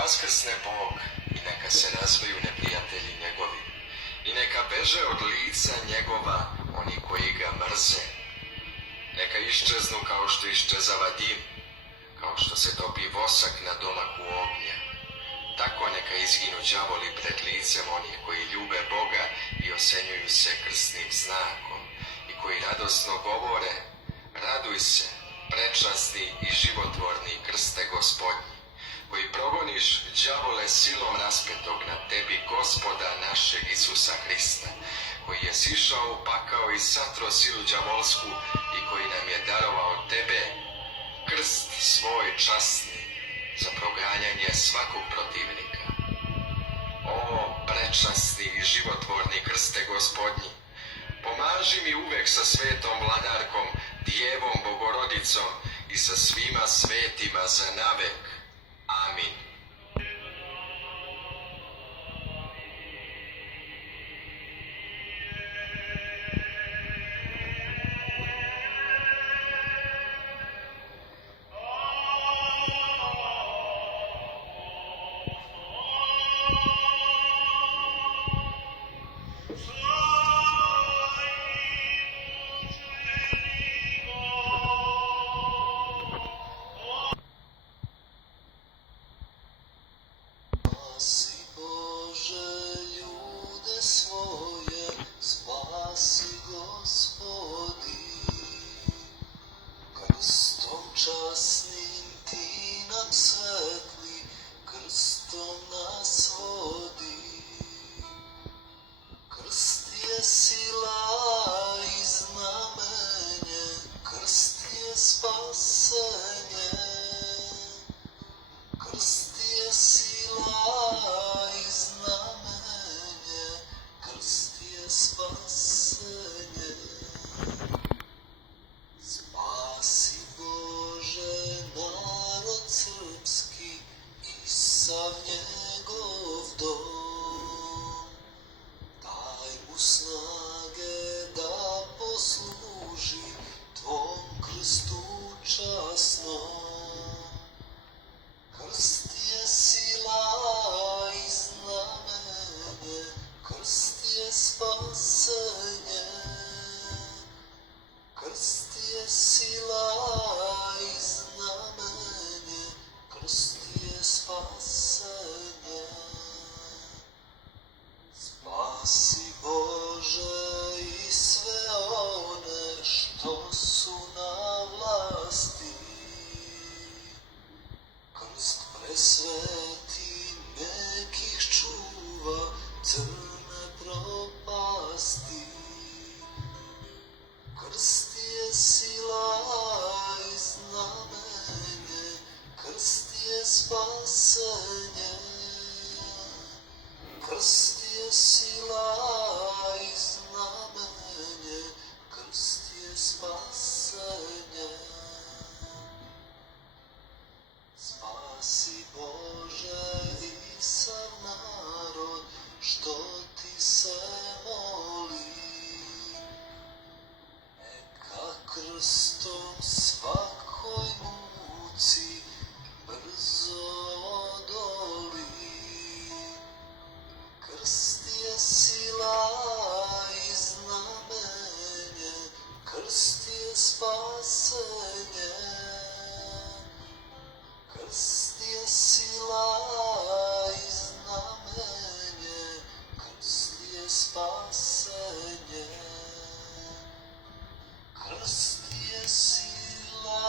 vaskrsne Bog i neka se razveju neprijatelji njegovi i neka beže od lica njegova oni koji ga mrze. Neka iščeznu kao što iščezava dim, kao što se topi vosak na domaku ognja. Tako neka izginu đavoli pred licem onih koji ljube Boga i osenjuju se krsnim znakom i koji radosno govore: raduj se, prečasni i životvorni krste Gospodnji, koji progoniš đavole silom raspetog na tebi Gospoda našeg Isusa Hrista, koji je sišao u pakao i satro silu đavolsku i koji nam je darovao tebe, krst svoj časni, za proganjanje svakog protivnika. O, prečasni i životvorni krste Gospodnji, pomaži mi uvek sa svetom vladarkom, Djevom Bogorodicom i sa svima svetima za navek. Amin. Spasi Bože ljude svoje, spasi Gospodi, krstom časnim ti nam svetli, krstom nas vodi. Krst je sila i znamenje, krst je spasenje, krst je sila i znamenje, krst je spasenje. Spasi Bože narod srpski i sav njegov dom, daj mu snage da posluži tvom krstu časnom. Krst je sila i znamenje, krst je spasenje, krst je sila i znamenje, krst je spasenje. Spasi Bože i sve one što su na vlasti, krst presveti nekih čuva crne propasti. Krst je sila i znamenje, krst je spasenje, krst je sila i znamenje, krst je spasenje. Spasi Bože i sav narod što ti se moli, neka krstom svakoj muci brzo odoli. Krst je sila i znamenje, krst je spasenje, krst je sila i znamenje, krst je spasenje. Krst je sila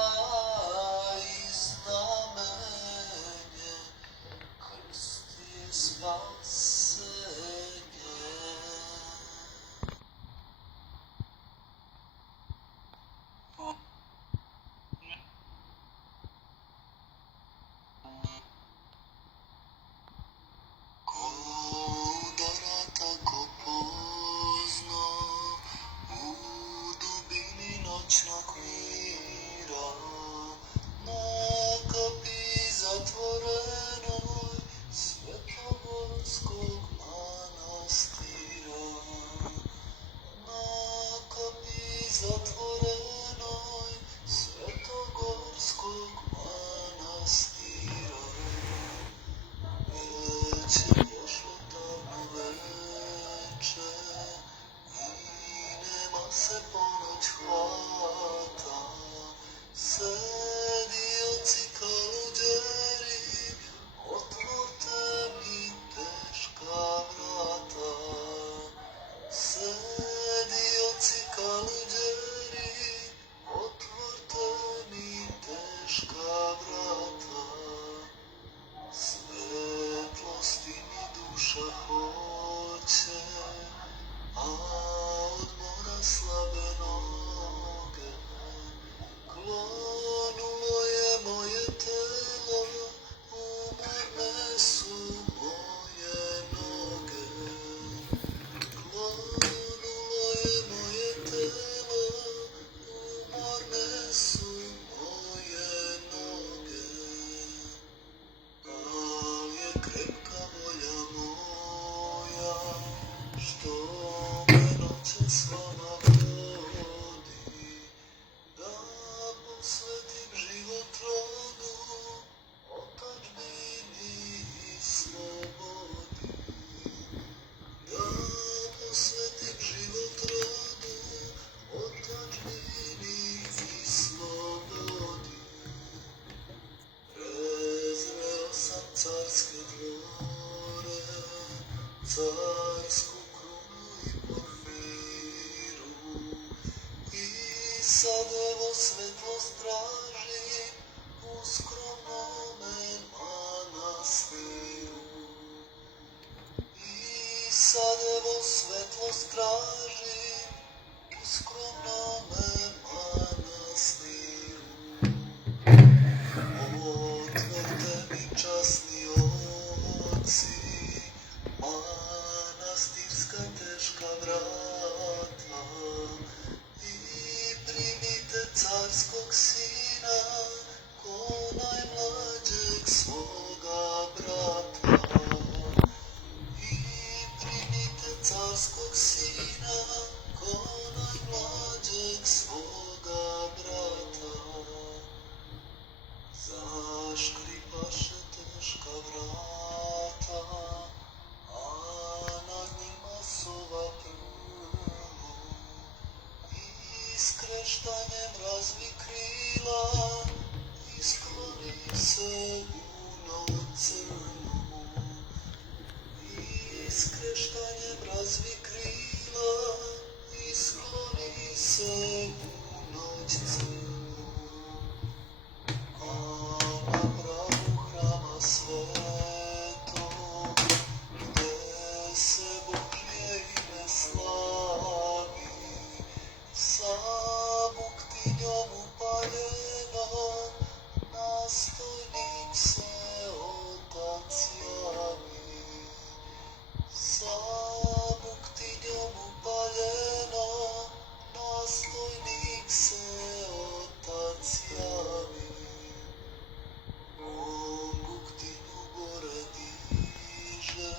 Cię poszło tam večer i nema se ponoć hvata. Sedioci kaluđeri, otvorte mi teška vrata. Sedioci kaluđeri, otvorte mi teška vrata. Svetlosti mi duša hoće, a od mora slabe noge. Klonulo je moje telo, umorne su moje noge. Klonulo je moje telo, umorne su moje noge. Al je krepka volja moja, što me noće s vama vodi, da posvetim život rodu, otadžbini i slobodi. Da posvetim život rodu, otadžbini i slobodi. Prezreo sam carske dvore, carsku krunu i porfiru, i sad evo svetlost tražim u skromnome manastiru. I sad evo svetlost tražim u skromnome manastiru. Otvorte mi časni oci, manastirska teška vrata, i primite carskog sina ko najmlađeg svoga brata. I primite carskog sina ko najmlađeg svoga brata. Zaškripaše teška vrata, a nad njima sova prlu, i skreštanjem razvi krila i skloni se u noć crnu. I skreštanjem razvi krila i skloni se u noć crnu. A na pragu hrama svetog, gde se Božje ime slavi, sa buktinjom upaljeno, na stojnik se Otac javi. Sa buktinjom upaljeno, na stojnik se Otac javi. On buktinju gore diže,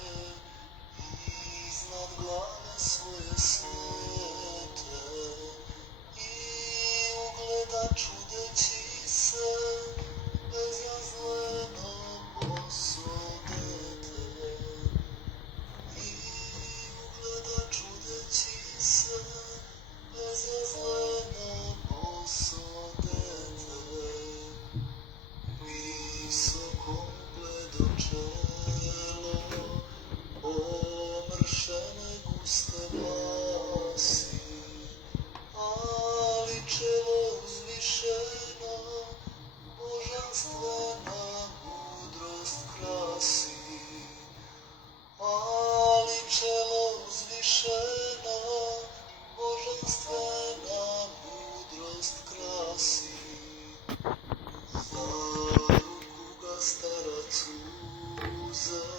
iznad glave svoje svete, i ugleda čudeći se bezazleno boso dete. I ugleda čudeći se bezazleno boso dete. Visoko bledo čelo, omršene guste vlasi, ali čelo uzvišeno, božanstvena mudrost krasi. Ali čelo uzvišeno, božanstvena mudrost krasi. Za ruku ga starac uzeo,